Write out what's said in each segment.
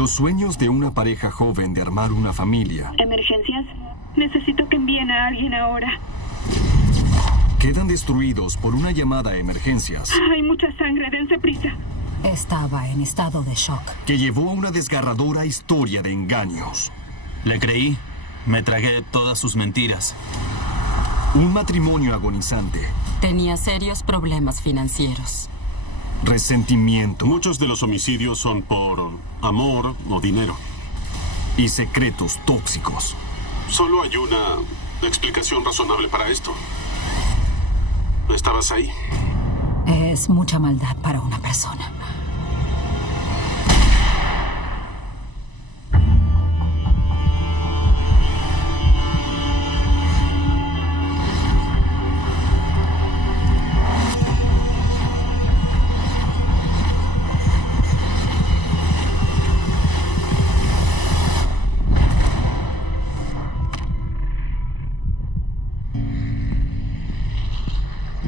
Los sueños de una pareja joven de armar una familia. ¿Emergencias? Necesito que envíen a alguien ahora. Quedan destruidos por una llamada a emergencias. Hay mucha sangre, dense prisa. Estaba en estado de shock. Que llevó a una desgarradora historia de engaños. Le creí. Me tragué todas sus mentiras. Un matrimonio agonizante. Tenía serios problemas financieros. Resentimiento. Muchos de los homicidios son por amor o dinero. Y secretos tóxicos. Solo hay una explicación razonable para esto. ¿Estabas ahí? Es mucha maldad para una persona.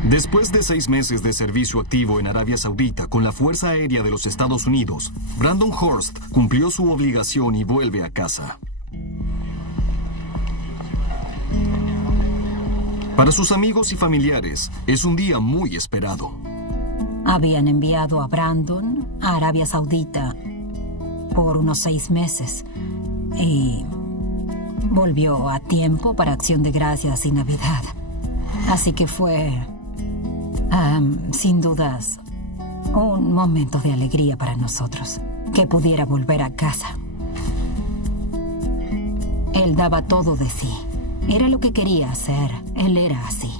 Después de 6 meses de servicio activo en Arabia Saudita con la Fuerza Aérea de los Estados Unidos, Brandon Hurst cumplió su obligación y vuelve a casa. Para sus amigos y familiares, es un día muy esperado. Habían enviado a Brandon a Arabia Saudita por unos 6 meses y volvió a tiempo para Acción de Gracias y Navidad. Así que fue, sin dudas, un momento de alegría para nosotros, que pudiera volver a casa. Él daba todo de sí. Era lo que quería hacer. Él era así.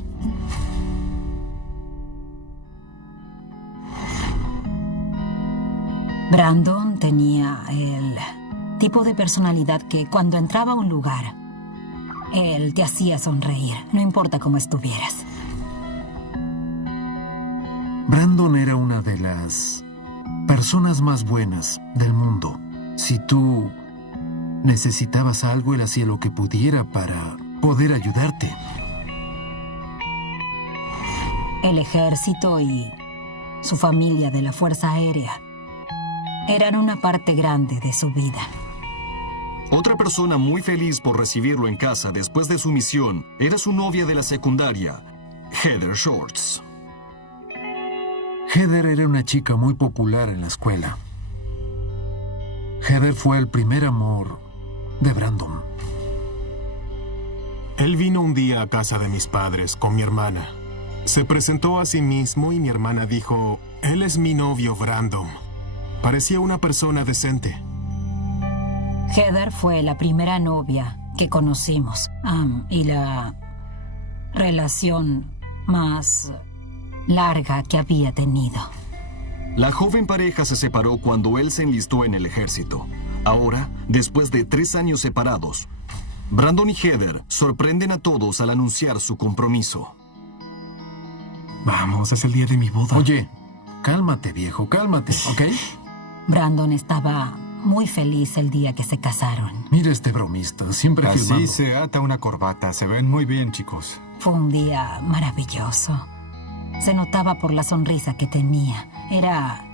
Brandon tenía el tipo de personalidad que cuando entraba a un lugar, él te hacía sonreír, no importa cómo estuvieras. Brandon era una de las personas más buenas del mundo. Si tú necesitabas algo, él hacía lo que pudiera para poder ayudarte. El ejército y su familia de la Fuerza Aérea eran una parte grande de su vida. Otra persona muy feliz por recibirlo en casa después de su misión era su novia de la secundaria, Heather Shorts. Heather era una chica muy popular en la escuela. Heather fue el primer amor de Brandon. Él vino un día a casa de mis padres con mi hermana. Se presentó a sí mismo y mi hermana dijo, él es mi novio Brandon. Parecía una persona decente. Heather fue la primera novia que conocimos y la relación más larga que había tenido. La joven pareja se separó cuando él se enlistó en el ejército. Ahora, después de 3 años separados, Brandon y Heather sorprenden a todos al anunciar su compromiso. Vamos, es el día de mi boda. Oye, cálmate, viejo, cálmate, ¿ok? Brandon estaba muy feliz el día que se casaron. Mira este bromista, siempre filmando. Así se ata una corbata. Se ven muy bien, chicos. Fue un día maravilloso. Se notaba por la sonrisa que tenía. Era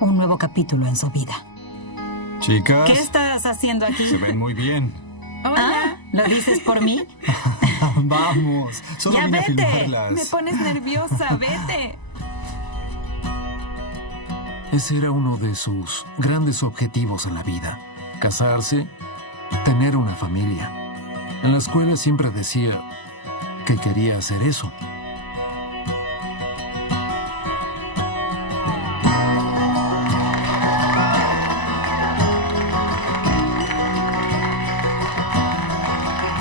un nuevo capítulo en su vida. Chicas. ¿Qué estás haciendo aquí? Se ven muy bien. Hola. ¿Lo dices por mí? Vamos, solo Ya vine a vete. filmarlas. Me pones nerviosa, vete. Ese era uno de sus grandes objetivos en la vida. Casarse, tener una familia. En la escuela siempre decía que quería hacer eso.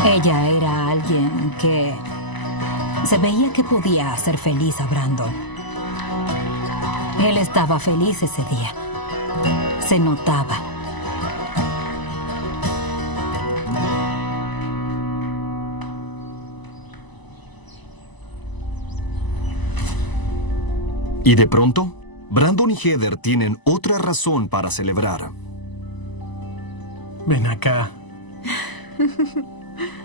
Ella era alguien que se veía que podía hacer feliz a Brandon. Él estaba feliz ese día. Se notaba. Y de pronto, Brandon y Heather tienen otra razón para celebrar. Ven acá.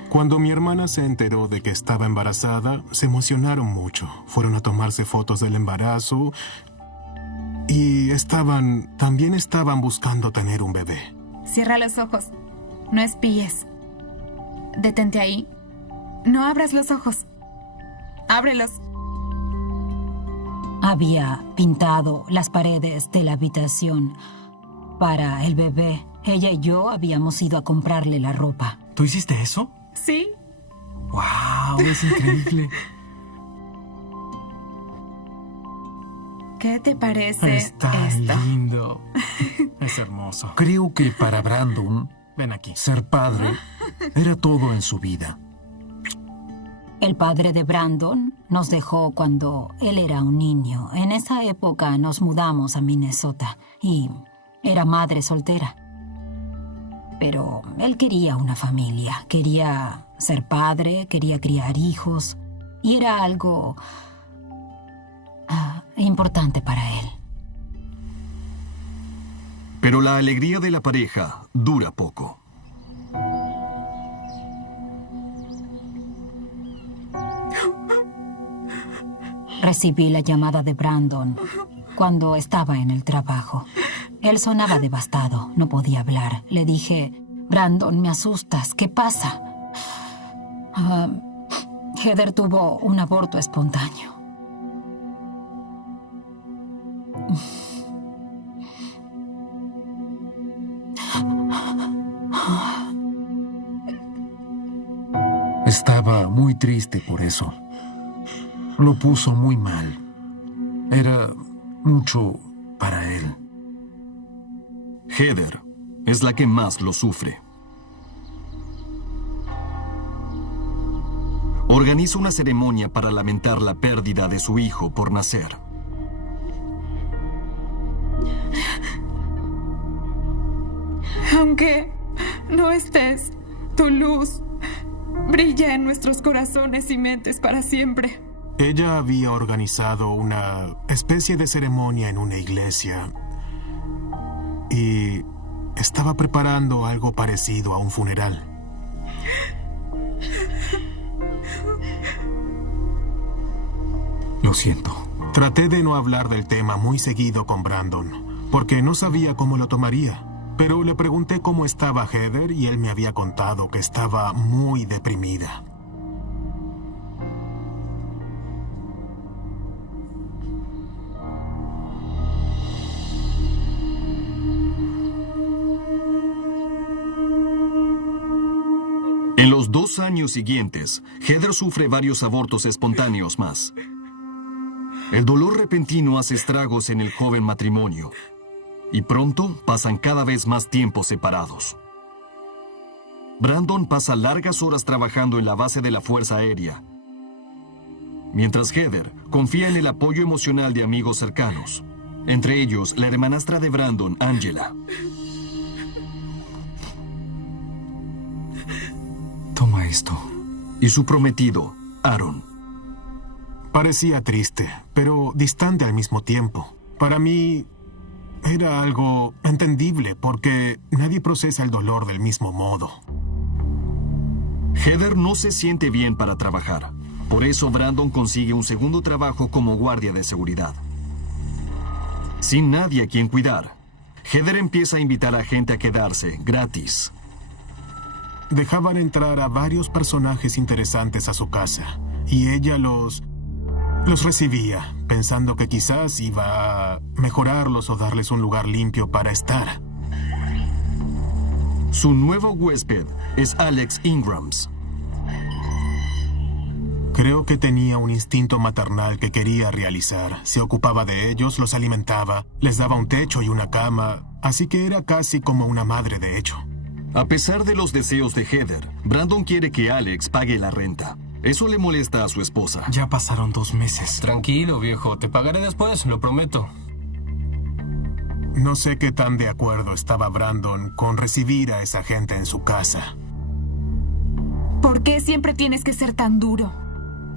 Cuando mi hermana se enteró de que estaba embarazada, se emocionaron mucho. Fueron a tomarse fotos del embarazo y también estaban buscando tener un bebé. Cierra los ojos. No espíes. Detente ahí. No abras los ojos. Ábrelos. Había pintado las paredes de la habitación para el bebé. Ella y yo habíamos ido a comprarle la ropa. ¿Tú hiciste eso? ¿Sí? ¡Wow! Es increíble. ¿Qué te parece Está esto? lindo. Es hermoso. Creo que para Brandon, Ven aquí. ser padre era todo en su vida. El padre de Brandon nos dejó cuando él era un niño. En esa época nos mudamos a Minnesota y era madre soltera. Pero él quería una familia, quería ser padre, quería criar hijos y era algo importante para él. Pero la alegría de la pareja dura poco. Recibí la llamada de Brandon cuando estaba en el trabajo. Él sonaba devastado, no podía hablar. Le dije, Brandon, me asustas, ¿qué pasa? Heather tuvo un aborto espontáneo. Estaba muy triste por eso. Lo puso muy mal. Era mucho para él. Heather es la que más lo sufre. Organiza una ceremonia para lamentar la pérdida de su hijo por nacer. Aunque no estés, tu luz brilla en nuestros corazones y mentes para siempre. Ella había organizado una especie de ceremonia en una iglesia y estaba preparando algo parecido a un funeral. Lo siento. Traté de no hablar del tema muy seguido con Brandon, porque no sabía cómo lo tomaría. Pero le pregunté cómo estaba Heather y él me había contado que estaba muy deprimida. En los 2 años siguientes, Heather sufre varios abortos espontáneos más. El dolor repentino hace estragos en el joven matrimonio y pronto pasan cada vez más tiempo separados. Brandon pasa largas horas trabajando en la base de la Fuerza Aérea, mientras Heather confía en el apoyo emocional de amigos cercanos, entre ellos la hermanastra de Brandon, Angela. Toma esto. Y su prometido, Aaron. Parecía triste, pero distante al mismo tiempo. Para mí era algo entendible porque nadie procesa el dolor del mismo modo. Heather no se siente bien para trabajar. Por eso Brandon consigue un segundo trabajo como guardia de seguridad. Sin nadie a quien cuidar, Heather empieza a invitar a gente a quedarse gratis. Dejaban entrar a varios personajes interesantes a su casa y ella los recibía, pensando que quizás iba a mejorarlos o darles un lugar limpio para estar. Su nuevo huésped es Alex Ingrams. Creo que tenía un instinto maternal que quería realizar. Se ocupaba de ellos, los alimentaba, les daba un techo y una cama, así que era casi como una madre de hecho. A pesar de los deseos de Heather, Brandon quiere que Alex pague la renta. Eso le molesta a su esposa. Ya pasaron 2 meses. Tranquilo, viejo. Te pagaré después, lo prometo. No sé qué tan de acuerdo estaba Brandon con recibir a esa gente en su casa. ¿Por qué siempre tienes que ser tan duro?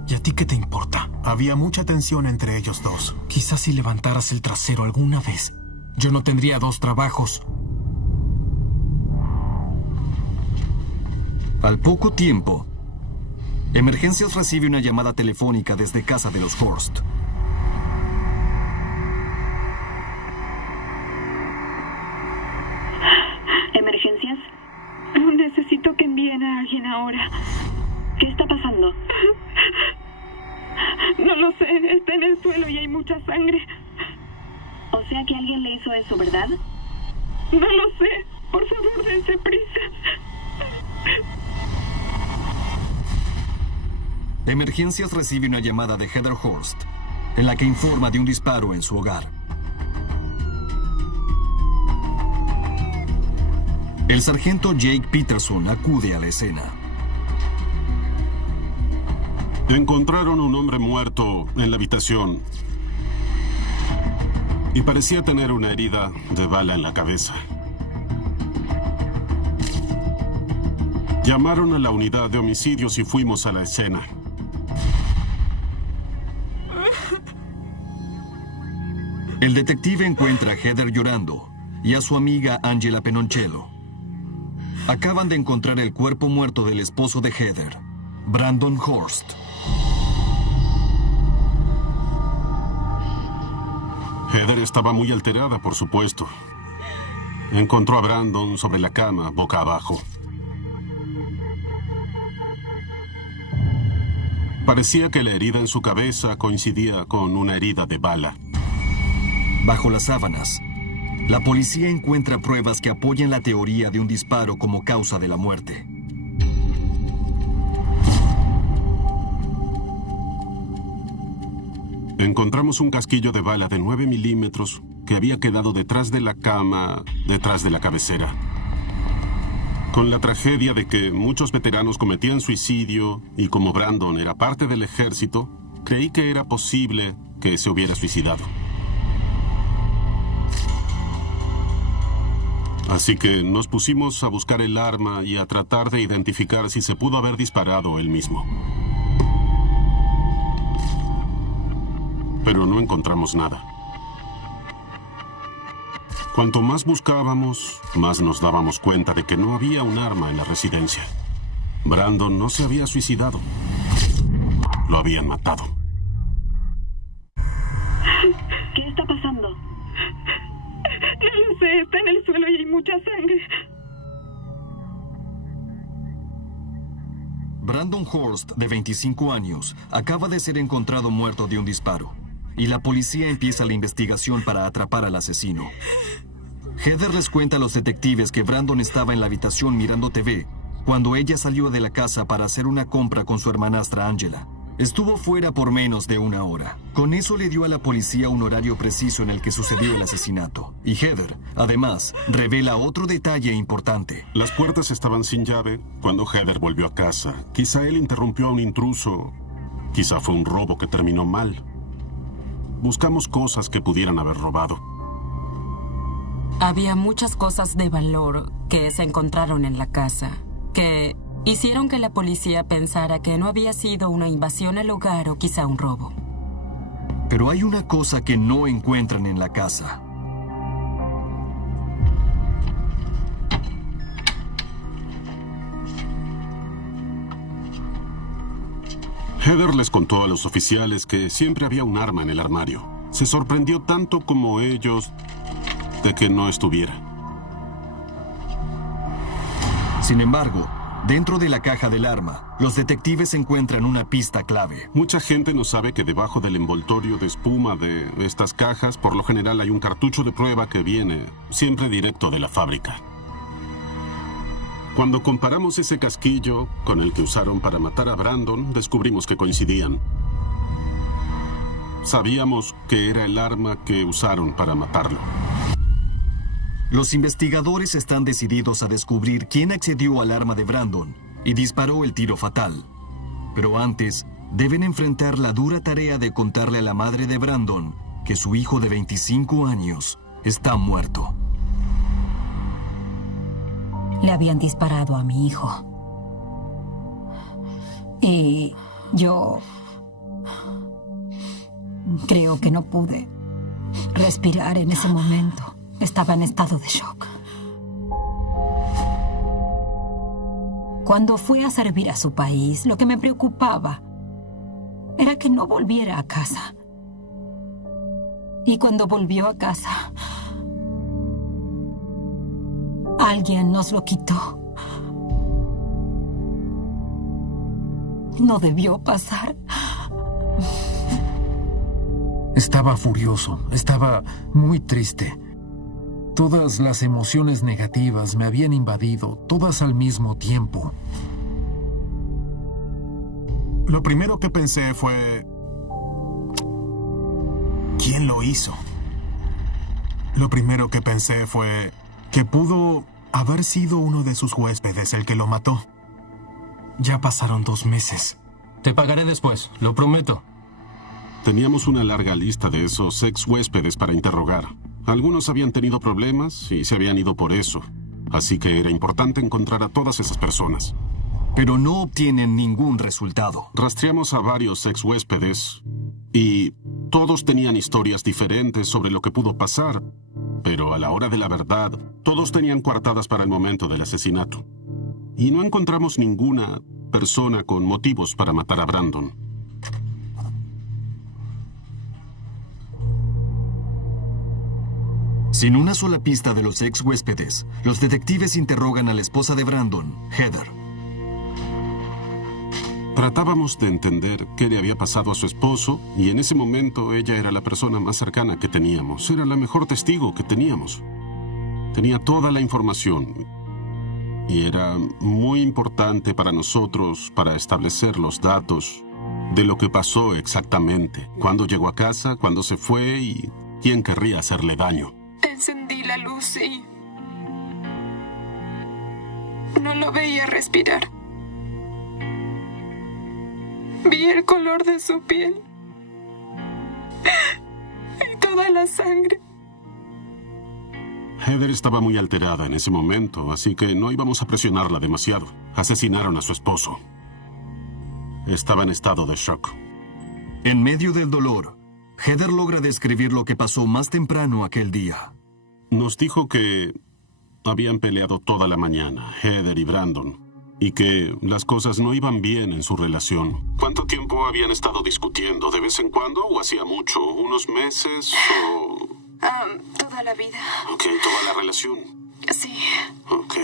¿Y a ti qué te importa? Había mucha tensión entre ellos dos. Quizás si levantaras el trasero alguna vez, yo no tendría 2 trabajos. Al poco tiempo, Emergencias recibe una llamada telefónica desde casa de los Horst. Emergencia ahora. ¿Qué está pasando? No lo sé. Está en el suelo y hay mucha sangre. O sea que alguien le hizo eso, ¿verdad? No lo sé. Por favor, dense prisa. Emergencias recibe una llamada de Heather Horst, en la que informa de un disparo en su hogar. El sargento Jake Peterson acude a la escena. Encontraron un hombre muerto en la habitación y parecía tener una herida de bala en la cabeza. Llamaron a la unidad de homicidios y fuimos a la escena. El detective encuentra a Heather llorando y a su amiga Angela Penoncello. Acaban de encontrar el cuerpo muerto del esposo de Heather, Brandon Horst. Heather estaba muy alterada, por supuesto. Encontró a Brandon sobre la cama, boca abajo. Parecía que la herida en su cabeza coincidía con una herida de bala. Bajo las sábanas, la policía encuentra pruebas que apoyan la teoría de un disparo como causa de la muerte. Encontramos un casquillo de bala de 9 milímetros que había quedado detrás de la cama, detrás de la cabecera. Con la tragedia de que muchos veteranos cometían suicidio y como Brandon era parte del ejército, creí que era posible que se hubiera suicidado. Así que nos pusimos a buscar el arma y a tratar de identificar si se pudo haber disparado él mismo. Pero no encontramos nada. Cuanto más buscábamos, más nos dábamos cuenta de que no había un arma en la residencia. Brandon no se había suicidado. Lo habían matado. ¿Qué está pasando? No lo sé. Está en el suelo y hay mucha sangre. Brandon Horst, de 25 años, acaba de ser encontrado muerto de un disparo, y la policía empieza la investigación para atrapar al asesino. Heather les cuenta a los detectives que Brandon estaba en la habitación mirando TV cuando ella salió de la casa para hacer una compra con su hermanastra Angela. Estuvo fuera por menos de una hora. Con eso le dio a la policía un horario preciso en el que sucedió el asesinato. Y Heather, además, revela otro detalle importante. Las puertas estaban sin llave cuando Heather volvió a casa. Quizá él interrumpió a un intruso. Quizá fue un robo que terminó mal. Buscamos cosas que pudieran haber robado. Había muchas cosas de valor que se encontraron en la casa, que hicieron que la policía pensara que no había sido una invasión al hogar o quizá un robo. Pero hay una cosa que no encuentran en la casa. Heather les contó a los oficiales que siempre había un arma en el armario. Se sorprendió tanto como ellos de que no estuviera. Sin embargo, dentro de la caja del arma, los detectives encuentran una pista clave. Mucha gente no sabe que debajo del envoltorio de espuma de estas cajas, por lo general hay un cartucho de prueba que viene siempre directo de la fábrica. Cuando comparamos ese casquillo con el que usaron para matar a Brandon, descubrimos que coincidían. Sabíamos que era el arma que usaron para matarlo. Los investigadores están decididos a descubrir quién accedió al arma de Brandon y disparó el tiro fatal. Pero antes, deben enfrentar la dura tarea de contarle a la madre de Brandon que su hijo de 25 años está muerto. Le habían disparado a mi hijo. Y yo creo que no pude respirar en ese momento. Estaba en estado de shock. Cuando fue a servir a su país, lo que me preocupaba era que no volviera a casa. Y cuando volvió a casa, alguien nos lo quitó. No debió pasar. Estaba furioso, estaba muy triste. Todas las emociones negativas me habían invadido, todas al mismo tiempo. Lo primero que pensé fue... ¿quién lo hizo? Lo primero que pensé fue que pudo haber sido uno de sus huéspedes el que lo mató. Ya pasaron 2 meses. Te pagaré después, lo prometo. Teníamos una larga lista de esos ex huéspedes para interrogar. Algunos habían tenido problemas y se habían ido por eso. Así que era importante encontrar a todas esas personas. Pero no obtienen ningún resultado. Rastreamos a varios ex huéspedes y todos tenían historias diferentes sobre lo que pudo pasar. Pero a la hora de la verdad, todos tenían coartadas para el momento del asesinato. Y no encontramos ninguna persona con motivos para matar a Brandon. Sin una sola pista de los ex huéspedes, los detectives interrogan a la esposa de Brandon, Heather. Tratábamos de entender qué le había pasado a su esposo y en ese momento ella era la persona más cercana que teníamos. Era la mejor testigo que teníamos. Tenía toda la información y era muy importante para nosotros para establecer los datos de lo que pasó exactamente, cuándo llegó a casa, cuándo se fue y quién querría hacerle daño. Encendí la luz y... no lo veía respirar. Vi el color de su piel y toda la sangre. Heather estaba muy alterada en ese momento, así que no íbamos a presionarla demasiado. Asesinaron a su esposo. Estaba en estado de shock. En medio del dolor, Heather logra describir lo que pasó más temprano aquel día. Nos dijo que habían peleado toda la mañana, Heather y Brandon, y que las cosas no iban bien en su relación. ¿Cuánto tiempo habían estado discutiendo? ¿De vez en cuando o hacía mucho? ¿Unos meses o...? Toda la vida. Ok, toda la relación. Sí. Ok.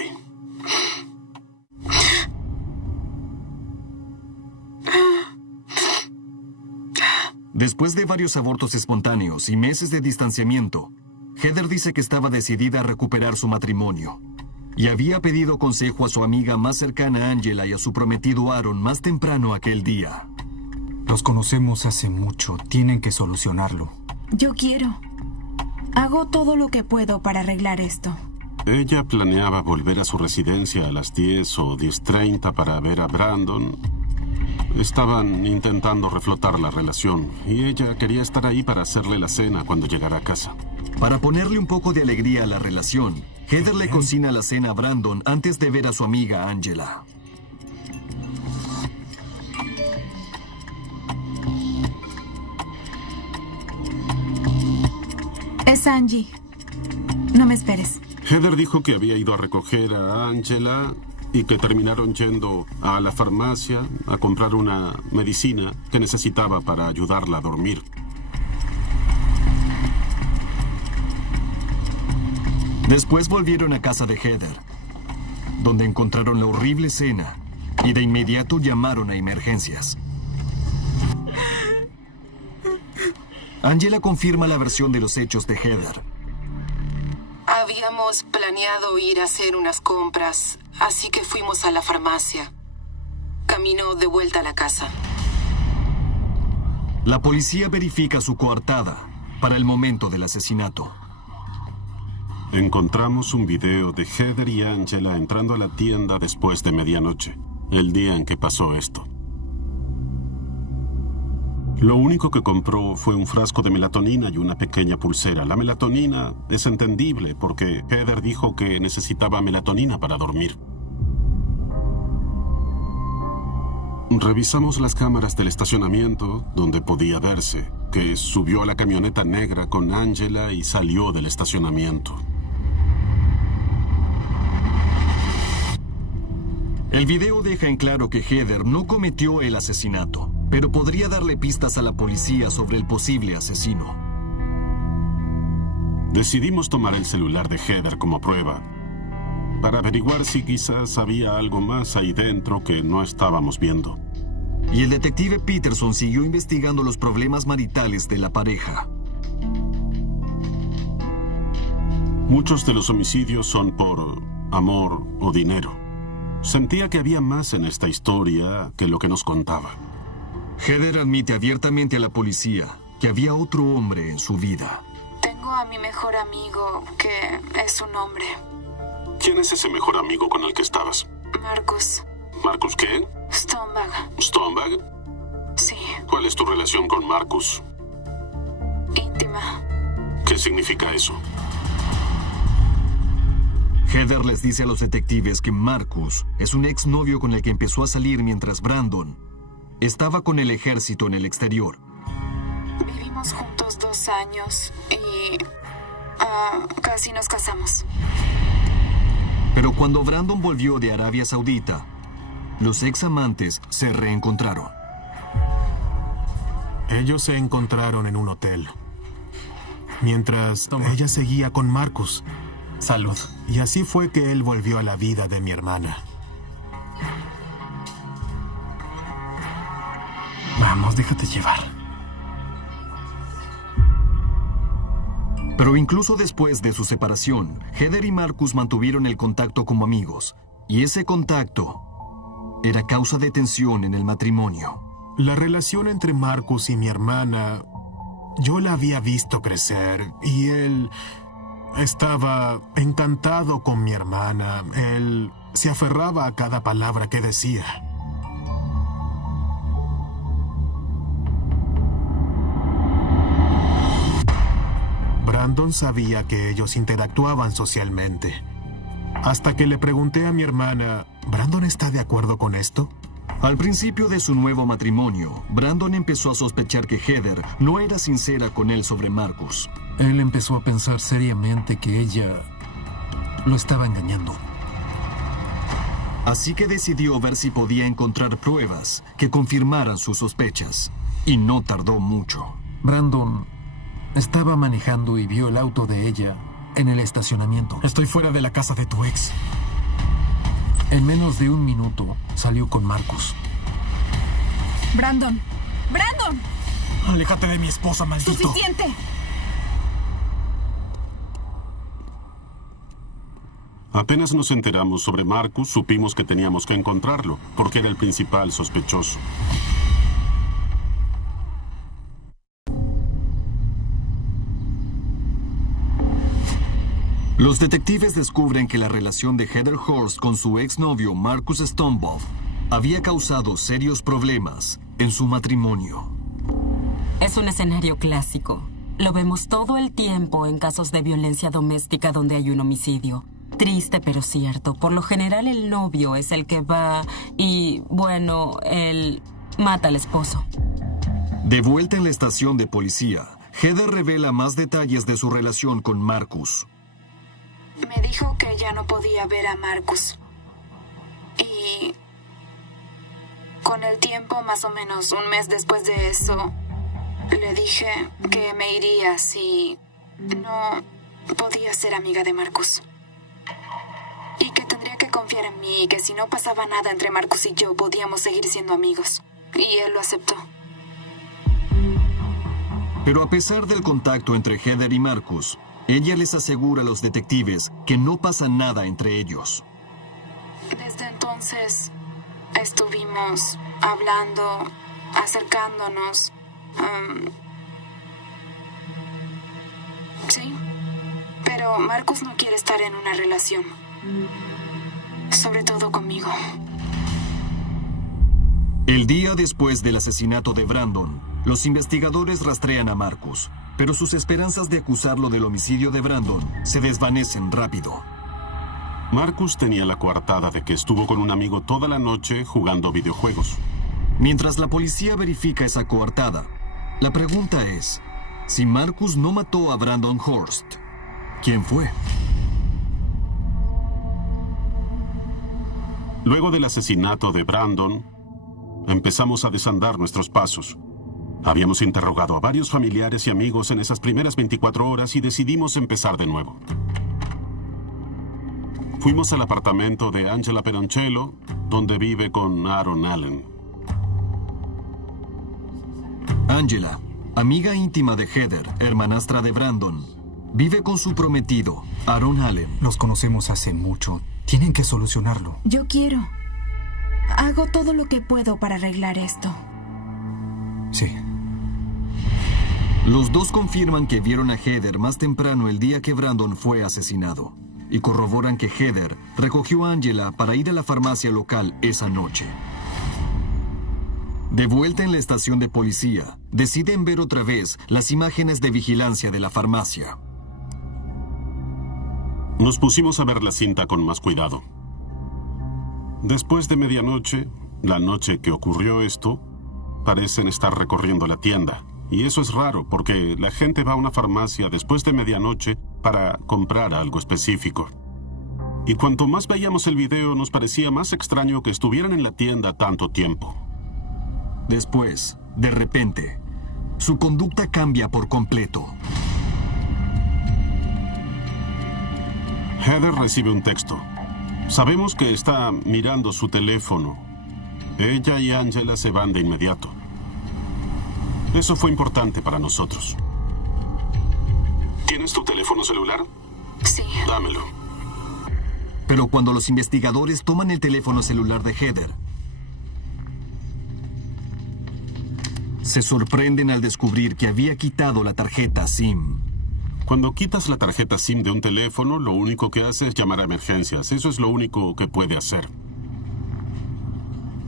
Después de varios abortos espontáneos y meses de distanciamiento, Heather dice que estaba decidida a recuperar su matrimonio y había pedido consejo a su amiga más cercana, Angela, y a su prometido Aaron más temprano aquel día. Los conocemos hace mucho. Tienen que solucionarlo. Yo quiero. Hago todo lo que puedo para arreglar esto. Ella planeaba volver a su residencia a las 10 o 10:30 para ver a Brandon. Estaban intentando reflotar la relación y ella quería estar ahí para hacerle la cena cuando llegara a casa. Para ponerle un poco de alegría a la relación, Heather le cocina la cena a Brandon antes de ver a su amiga Angela. Es Angie. No me esperes. Heather dijo que había ido a recoger a Angela y que terminaron yendo a la farmacia a comprar una medicina que necesitaba para ayudarla a dormir. Después volvieron a casa de Heather, donde encontraron la horrible escena y de inmediato llamaron a emergencias. Angela confirma la versión de los hechos de Heather. Habíamos planeado ir a hacer unas compras, así que fuimos a la farmacia. Camino de vuelta a la casa. La policía verifica su coartada para el momento del asesinato. Encontramos un video de Heather y Angela entrando a la tienda después de medianoche, el día en que pasó esto. Lo único que compró fue un frasco de melatonina y una pequeña pulsera. La melatonina es entendible porque Heather dijo que necesitaba melatonina para dormir. Revisamos las cámaras del estacionamiento, donde podía verse que subió a la camioneta negra con Angela y salió del estacionamiento. El video deja en claro que Heather no cometió el asesinato, pero podría darle pistas a la policía sobre el posible asesino. Decidimos tomar el celular de Heather como prueba, para averiguar si quizás había algo más ahí dentro que no estábamos viendo. y el detective Peterson siguió investigando los problemas maritales de la pareja. Muchos de los homicidios son por amor o dinero. Sentía que había más en esta historia que lo que nos contaba. Heather admite abiertamente a la policía que había otro hombre en su vida. Tengo a mi mejor amigo, que es un hombre. ¿Quién es ese mejor amigo con el que estabas? Marcus. ¿Marcus qué? Stonebag. ¿Stonebag? Sí. ¿Cuál es tu relación con Marcus? Íntima. ¿Qué significa eso? Heather les dice a los detectives que Marcus es un exnovio con el que empezó a salir mientras Brandon estaba con el ejército en el exterior. Vivimos juntos 2 años y casi nos casamos. Pero cuando Brandon volvió de Arabia Saudita, los ex amantes se reencontraron. Ellos se encontraron en un hotel, mientras ella seguía con Marcus. Salud. Y así fue que él volvió a la vida de mi hermana. Vamos, déjate llevar. Pero incluso después de su separación, Heather y Marcus mantuvieron el contacto como amigos. Y ese contacto era causa de tensión en el matrimonio. La relación entre Marcus y mi hermana, yo la había visto crecer y él estaba encantado con mi hermana. Él se aferraba a cada palabra que decía. Brandon sabía que ellos interactuaban socialmente. Hasta que le pregunté a mi hermana, ¿Brandon está de acuerdo con esto? Al principio de su nuevo matrimonio, Brandon empezó a sospechar que Heather no era sincera con él sobre Marcus. Él empezó a pensar seriamente que ella lo estaba engañando. Así que decidió ver si podía encontrar pruebas que confirmaran sus sospechas. Y no tardó mucho. Brandon estaba manejando y vio el auto de ella en el estacionamiento. Estoy fuera de la casa de tu ex. En menos de 1 minuto salió con Marcus. Brandon. ¡Brandon! Aléjate de mi esposa, maldito. ¡Suficiente! Apenas nos enteramos sobre Marcus, supimos que teníamos que encontrarlo, porque era el principal sospechoso. Los detectives descubren que la relación de Heather Horst con su exnovio Marcus Stonebag había causado serios problemas en su matrimonio. Es un escenario clásico. Lo vemos todo el tiempo en casos de violencia doméstica donde hay un homicidio. Triste pero cierto. Por lo general el novio es el que va y, bueno, él mata al esposo. De vuelta en la estación de policía, Heather revela más detalles de su relación con Marcus. Me dijo que ya no podía ver a Marcus. Y con el tiempo, más o menos 1 mes después de eso, le dije que me iría si no podía ser amiga de Marcus. Y que tendría que confiar en mí y que si no pasaba nada entre Marcus y yo, podíamos seguir siendo amigos. Y él lo aceptó. Pero a pesar del contacto entre Heather y Marcus, ella les asegura a los detectives que no pasa nada entre ellos. Desde entonces estuvimos hablando, acercándonos. Sí, pero Marcus no quiere estar en una relación. Sobre todo conmigo. El día después del asesinato de Brandon, los investigadores rastrean a Marcus, pero sus esperanzas de acusarlo del homicidio de Brandon se desvanecen rápido. Marcus tenía la coartada de que estuvo con un amigo toda la noche jugando videojuegos. Mientras la policía verifica esa coartada, la pregunta es, si Marcus no mató a Brandon Horst, ¿quién fue? Luego del asesinato de Brandon, empezamos a desandar nuestros pasos. Habíamos interrogado a varios familiares y amigos en esas primeras 24 horas y decidimos empezar de nuevo. Fuimos al apartamento de Angela Peroncello, donde vive con Aaron Allen. Angela, amiga íntima de Heather, hermanastra de Brandon, vive con su prometido, Aaron Allen. Los conocemos hace mucho. Tienen que solucionarlo. Yo quiero. Hago todo lo que puedo para arreglar esto. Sí. Los dos confirman que vieron a Heather más temprano el día que Brandon fue asesinado y corroboran que Heather recogió a Angela para ir a la farmacia local esa noche. De vuelta en la estación de policía, deciden ver otra vez las imágenes de vigilancia de la farmacia. Nos pusimos a ver la cinta con más cuidado. Después de medianoche, la noche que ocurrió esto, parecen estar recorriendo la tienda. Y eso es raro, porque la gente va a una farmacia después de medianoche para comprar algo específico. Y cuanto más veíamos el video, nos parecía más extraño que estuvieran en la tienda tanto tiempo. Después, de repente, su conducta cambia por completo. Heather recibe un texto. Sabemos que está mirando su teléfono. Ella y Angela se van de inmediato. Eso fue importante para nosotros. ¿Tienes tu teléfono celular? Sí. Dámelo. Pero cuando los investigadores toman el teléfono celular de Heather, se sorprenden al descubrir que había quitado la tarjeta SIM. Cuando quitas la tarjeta SIM de un teléfono, lo único que hace es llamar a emergencias. Eso es lo único que puede hacer.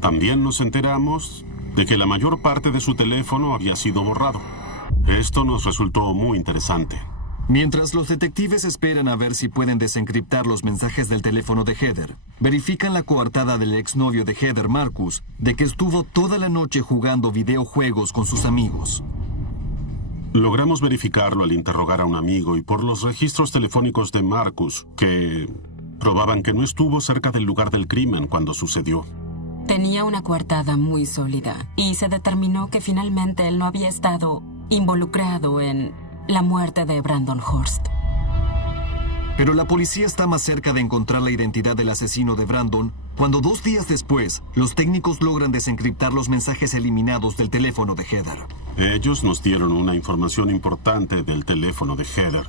También nos enteramos de que la mayor parte de su teléfono había sido borrado. Esto nos resultó muy interesante. Mientras los detectives esperan a ver si pueden desencriptar los mensajes del teléfono de Heather, verifican la coartada del exnovio de Heather, Marcus, de que estuvo toda la noche jugando videojuegos con sus amigos. Logramos verificarlo al interrogar a un amigo y por los registros telefónicos de Marcus, que probaban que no estuvo cerca del lugar del crimen cuando sucedió. Tenía una coartada muy sólida y se determinó que finalmente él no había estado involucrado en la muerte de Brandon Horst. Pero la policía está más cerca de encontrar la identidad del asesino de Brandon cuando 2 días después, los técnicos logran desencriptar los mensajes eliminados del teléfono de Heather. Ellos nos dieron una información importante del teléfono de Heather.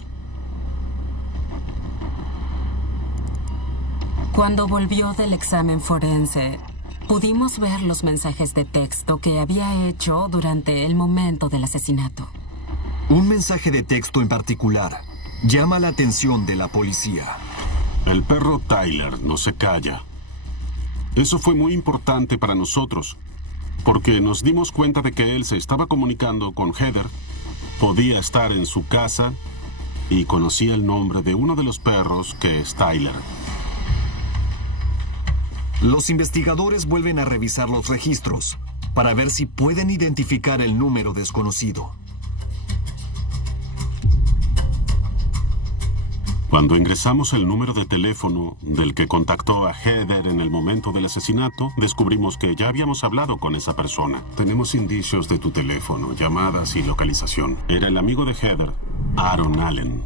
Cuando volvió del examen forense, pudimos ver los mensajes de texto que había hecho durante el momento del asesinato. Un mensaje de texto en particular llama la atención de la policía. El perro Tyler no se calla. Eso fue muy importante para nosotros, porque nos dimos cuenta de que él se estaba comunicando con Heather, podía estar en su casa y conocía el nombre de uno de los perros, que es Tyler. Los investigadores vuelven a revisar los registros para ver si pueden identificar el número desconocido. Cuando ingresamos el número de teléfono del que contactó a Heather en el momento del asesinato, descubrimos que ya habíamos hablado con esa persona. Tenemos indicios de tu teléfono, llamadas y localización. Era el amigo de Heather, Aaron Allen.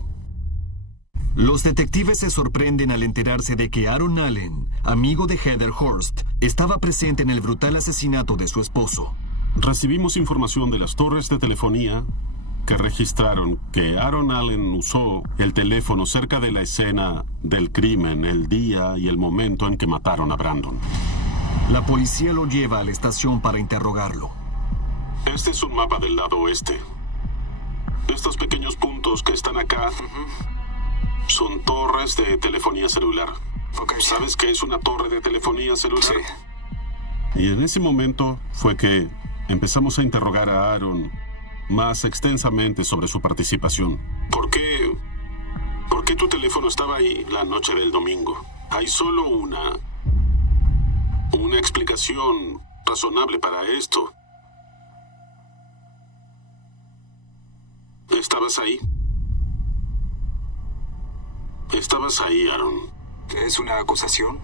Los detectives se sorprenden al enterarse de que Aaron Allen, amigo de Heather Horst, estaba presente en el brutal asesinato de su esposo. Recibimos información de las torres de telefonía que registraron que Aaron Allen usó el teléfono cerca de la escena del crimen el día y el momento en que mataron a Brandon. La policía lo lleva a la estación para interrogarlo. Este es un mapa del lado oeste. Estos pequeños puntos que están acá son torres de telefonía celular. ¿Sabes qué es una torre de telefonía celular? Sí. Y en ese momento fue que empezamos a interrogar a Aaron más extensamente sobre su participación. ¿Por qué tu teléfono estaba ahí la noche del domingo? Hay solo una explicación razonable para esto. ¿Estabas ahí? ¿Estabas ahí, Aaron? ¿Es una acusación?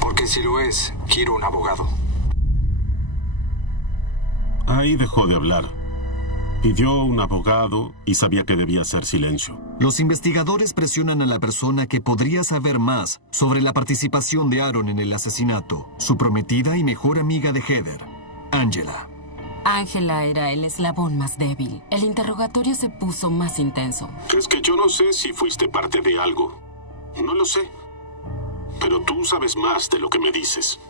Porque si lo es, quiero un abogado. Ahí dejó de hablar. Pidió un abogado y sabía que debía hacer silencio. Los investigadores presionan a la persona que podría saber más sobre la participación de Aaron en el asesinato, su prometida y mejor amiga de Heather, Angela. Ángela era el eslabón más débil. El interrogatorio se puso más intenso. Es que yo no sé si fuiste parte de algo. No lo sé. Pero tú sabes más de lo que me dices.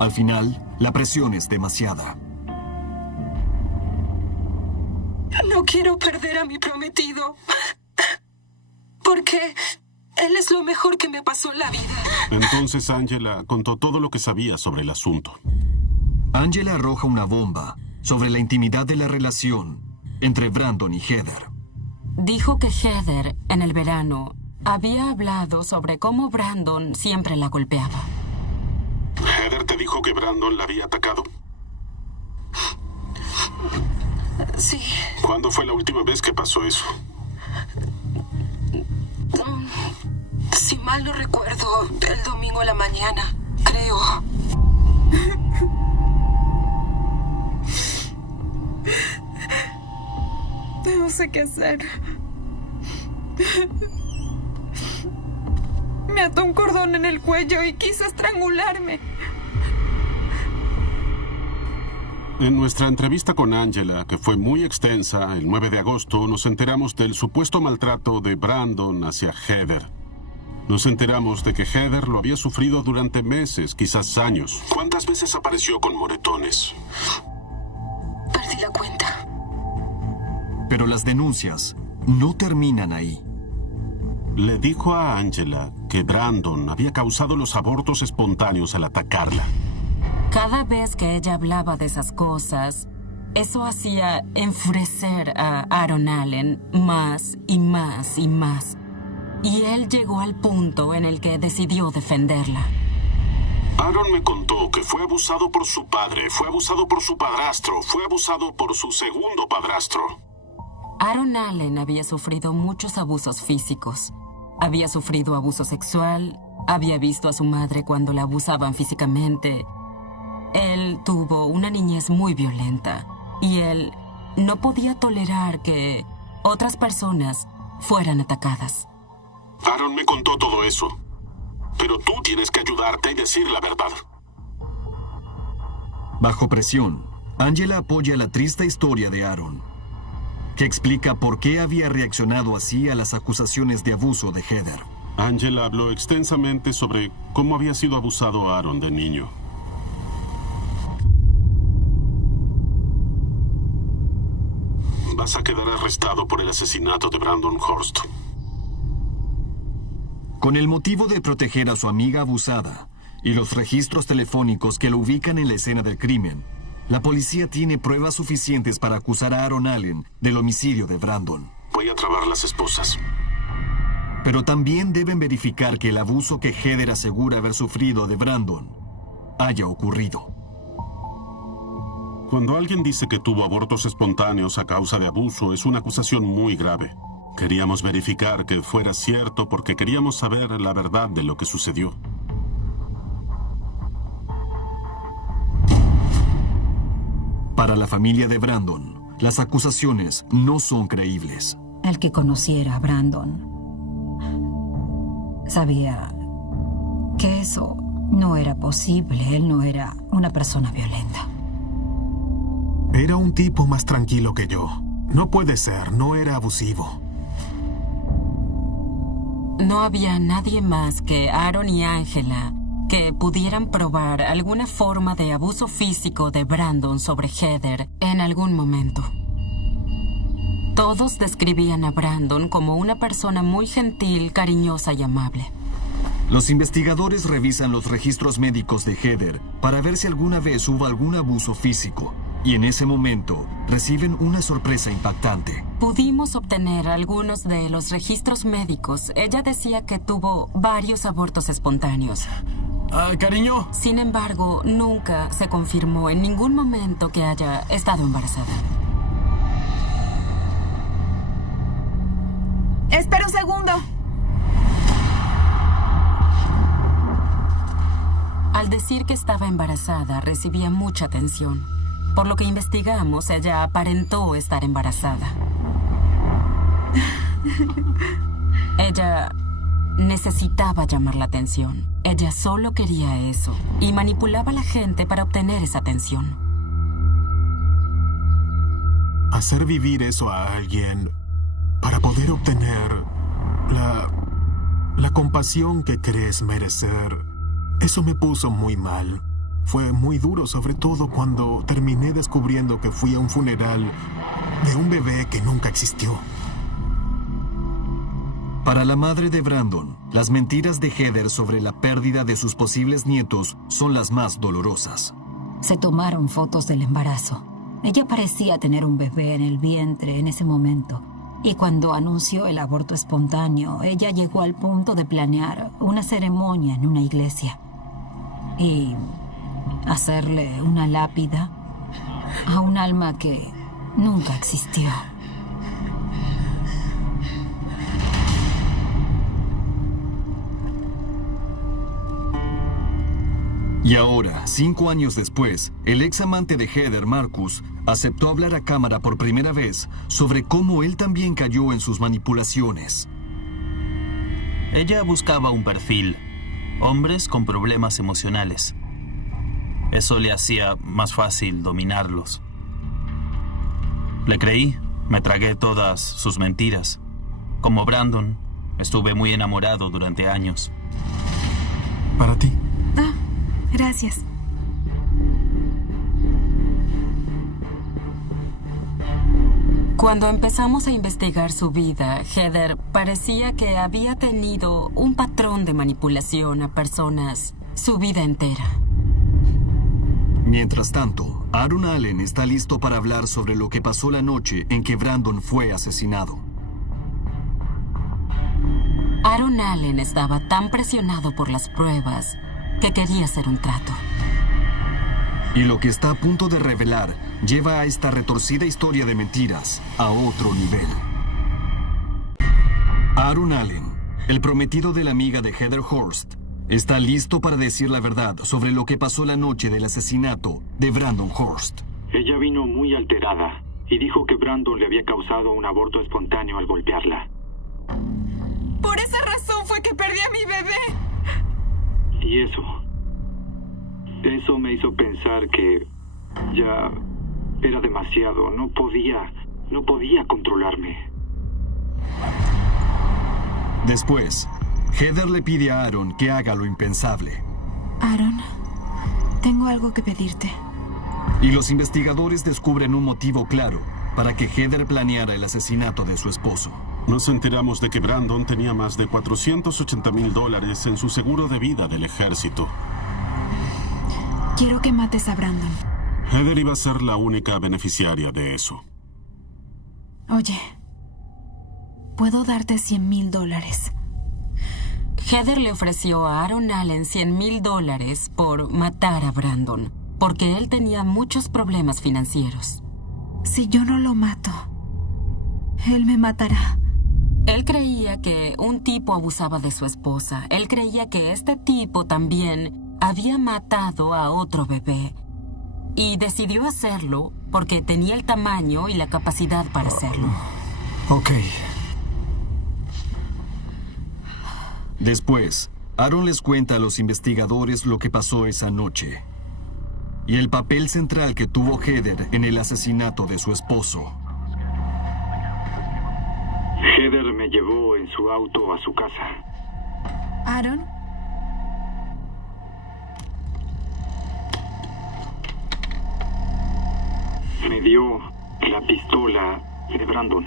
Al final, la presión es demasiada. No quiero perder a mi prometido. Porque él es lo mejor que me pasó en la vida. Entonces Ángela contó todo lo que sabía sobre el asunto. Ángela arroja una bomba sobre la intimidad de la relación entre Brandon y Heather. Dijo que Heather, en el verano, había hablado sobre cómo Brandon siempre la golpeaba. ¿Heather te dijo que Brandon la había atacado? Sí. ¿Cuándo fue la última vez que pasó eso? Si mal no recuerdo, el domingo a la mañana, creo. No sé qué hacer. Me ató un cordón en el cuello y quiso estrangularme. En nuestra entrevista con Ángela, que fue muy extensa, el 9 de agosto, nos enteramos del supuesto maltrato de Brandon hacia Heather. Nos enteramos de que Heather lo había sufrido durante meses, quizás años. ¿Cuántas veces apareció con moretones? Perdí la cuenta. Pero las denuncias no terminan ahí. Le dijo a Ángela que Brandon había causado los abortos espontáneos al atacarla. Cada vez que ella hablaba de esas cosas, eso hacía enfurecer a Aaron Allen más y más y más. Y él llegó al punto en el que decidió defenderla. Aaron me contó que fue abusado por su padre, fue abusado por su padrastro, fue abusado por su segundo padrastro. Aaron Allen había sufrido muchos abusos físicos. Había sufrido abuso sexual, había visto a su madre cuando la abusaban físicamente. Él tuvo una niñez muy violenta y él no podía tolerar que otras personas fueran atacadas. Aaron me contó todo eso, pero tú tienes que ayudarte y decir la verdad. Bajo presión, Ángela apoya la triste historia de Aaron, que explica por qué había reaccionado así a las acusaciones de abuso de Heather. Ángela habló extensamente sobre cómo había sido abusado Aaron de niño. Vas a quedar arrestado por el asesinato de Brandon Horst. Con el motivo de proteger a su amiga abusada y los registros telefónicos que lo ubican en la escena del crimen, la policía tiene pruebas suficientes para acusar a Aaron Allen del homicidio de Brandon. Voy a trabar las esposas. Pero también deben verificar que el abuso que Heather asegura haber sufrido de Brandon haya ocurrido. Cuando alguien dice que tuvo abortos espontáneos a causa de abuso, es una acusación muy grave. Queríamos verificar que fuera cierto porque queríamos saber la verdad de lo que sucedió. Para la familia de Brandon, las acusaciones no son creíbles. El que conociera a Brandon sabía que eso no era posible. Él no era una persona violenta. Era un tipo más tranquilo que yo. No puede ser, no era abusivo. No había nadie más que Aaron y Ángela que pudieran probar alguna forma de abuso físico de Brandon sobre Heather en algún momento. Todos describían a Brandon como una persona muy gentil, cariñosa y amable. Los investigadores revisan los registros médicos de Heather para ver si alguna vez hubo algún abuso físico. Y en ese momento reciben una sorpresa impactante. Pudimos obtener algunos de los registros médicos. Ella decía que tuvo varios abortos espontáneos. Cariño. Sin embargo, nunca se confirmó en ningún momento que haya estado embarazada. ¡Espera un segundo! Al decir que estaba embarazada, recibía mucha atención. Por lo que investigamos, ella aparentó estar embarazada. Ella necesitaba llamar la atención. Ella solo quería eso y manipulaba a la gente para obtener esa atención. hacer vivir eso a alguien para poder obtener la compasión que crees merecer, eso me puso muy mal. Fue muy duro, sobre todo cuando terminé descubriendo que fui a un funeral de un bebé que nunca existió. Para la madre de Brandon, las mentiras de Heather sobre la pérdida de sus posibles nietos son las más dolorosas. Se tomaron fotos del embarazo. Ella parecía tener un bebé en el vientre en ese momento. Y cuando anunció el aborto espontáneo, ella llegó al punto de planear una ceremonia en una iglesia y hacerle una lápida a un alma que nunca existió. Y ahora, 5 años después, el ex amante de Heather, Marcus, aceptó hablar a cámara por primera vez sobre cómo él también cayó en sus manipulaciones. Ella buscaba un perfil, hombres con problemas emocionales. Eso le hacía más fácil dominarlos. Le creí, me tragué todas sus mentiras. Como Brandon, estuve muy enamorado durante años. Para ti. Gracias. Cuando empezamos a investigar su vida, Heather parecía que había tenido un patrón de manipulación a personas su vida entera. Mientras tanto, Aaron Allen está listo para hablar sobre lo que pasó la noche en que Brandon fue asesinado. Aaron Allen estaba tan presionado por las pruebas que quería hacer un trato. Y lo que está a punto de revelar lleva a esta retorcida historia de mentiras a otro nivel. Aaron Allen, el prometido de la amiga de Heather Horst, está listo para decir la verdad sobre lo que pasó la noche del asesinato de Brandon Horst. Ella vino muy alterada y dijo que Brandon le había causado un aborto espontáneo al golpearla. Por esa razón fue que perdí a mi bebé. Y eso me hizo pensar que ya era demasiado. No podía controlarme. Después, Heather le pide a Aaron que haga lo impensable. Aaron, tengo algo que pedirte. Y los investigadores descubren un motivo claro para que Heather planeara el asesinato de su esposo. Nos enteramos de que Brandon tenía más de $480,000 en su seguro de vida del ejército. Quiero que mates a Brandon. Heather iba a ser la única beneficiaria de eso. Oye, puedo darte $100,000. Heather le ofreció a Aaron Allen $100,000 por matar a Brandon, porque él tenía muchos problemas financieros. Si yo no lo mato, él me matará. Él creía que un tipo abusaba de su esposa. Él creía que este tipo también había matado a otro bebé. Y decidió hacerlo porque tenía el tamaño y la capacidad para hacerlo. Ok. Después, Aaron les cuenta a los investigadores lo que pasó esa noche y el papel central que tuvo Heather en el asesinato de su esposo. Heather me llevó en su auto a su casa. ¿Aaron? Me dio la pistola de Brandon.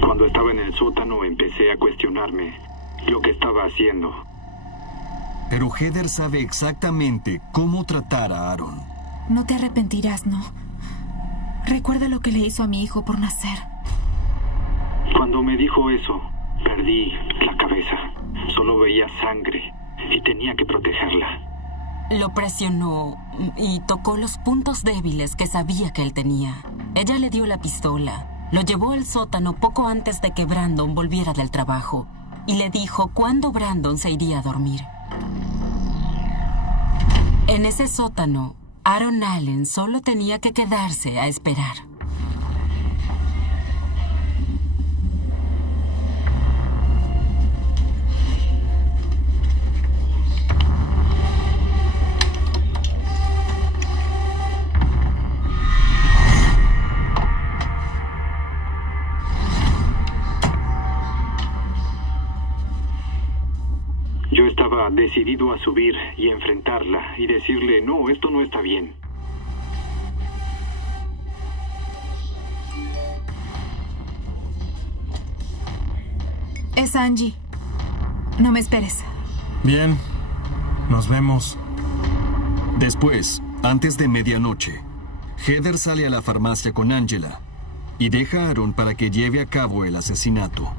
Cuando estaba en el sótano empecé a cuestionarme lo que estaba haciendo. Pero Heather sabe exactamente cómo tratar a Aaron. No te arrepentirás, ¿no? Recuerda lo que le hizo a mi hijo por nacer. Cuando me dijo eso, perdí la cabeza. Solo veía sangre y tenía que protegerla. Lo presionó y tocó los puntos débiles que sabía que él tenía. Ella le dio la pistola, lo llevó al sótano poco antes de que Brandon volviera del trabajo y le dijo cuándo Brandon se iría a dormir. En ese sótano, Aaron Allen solo tenía que quedarse a esperar. Yo estaba decidido a subir y enfrentarla y decirle, no, esto no está bien. Es Angie. No me esperes. Bien. Nos vemos. Después, antes de medianoche, Heather sale a la farmacia con Angela y deja a Aaron para que lleve a cabo el asesinato.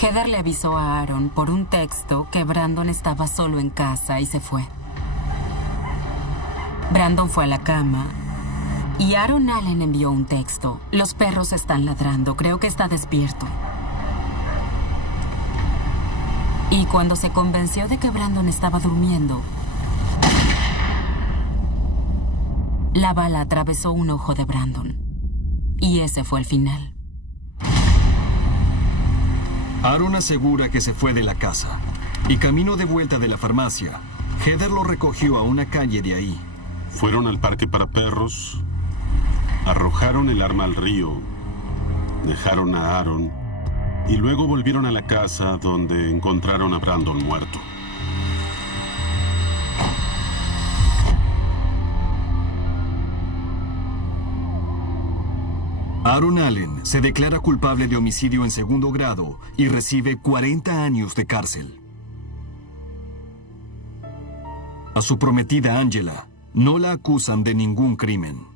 Heather le avisó a Aaron por un texto que Brandon estaba solo en casa y se fue. Brandon fue a la cama y Aaron Allen envió un texto. Los perros están ladrando, creo que está despierto. Y cuando se convenció de que Brandon estaba durmiendo, la bala atravesó un ojo de Brandon. Y ese fue el final. Aaron asegura que se fue de la casa y camino de vuelta de la farmacia, Heather lo recogió a una calle de ahí. Fueron al parque para perros, arrojaron el arma al río, dejaron a Aaron y luego volvieron a la casa donde encontraron a Brandon muerto. Aaron Allen se declara culpable de homicidio en segundo grado y recibe 40 años de cárcel. A su prometida Angela no la acusan de ningún crimen.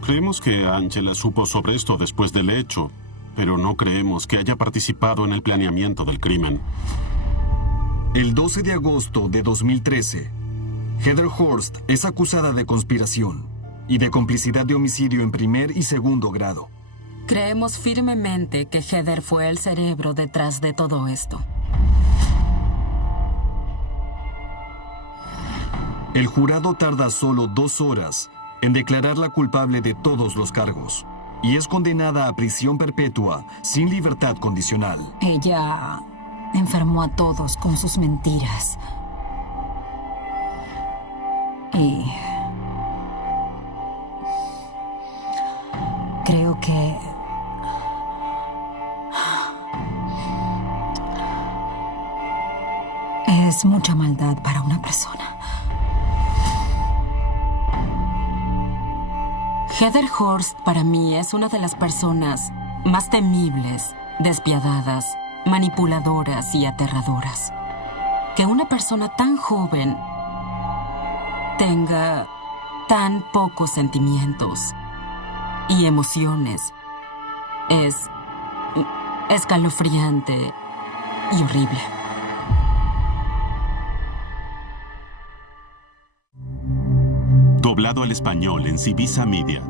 Creemos que Angela supo sobre esto después del hecho, pero no creemos que haya participado en el planeamiento del crimen. El 12 de agosto de 2013, Heather Horst es acusada de conspiración y de complicidad de homicidio en primer y segundo grado. Creemos firmemente que Heather fue el cerebro detrás de todo esto. El jurado tarda solo 2 horas en declararla culpable de todos los cargos y es condenada a prisión perpetua sin libertad condicional. Ella enfermó a todos con sus mentiras. Y creo que es mucha maldad para una persona. Heather Horst para mí es una de las personas más temibles, despiadadas, manipuladoras y aterradoras. Que una persona tan joven tenga tan pocos sentimientos y emociones es escalofriante y horrible. Doblado al español en Civisa Media.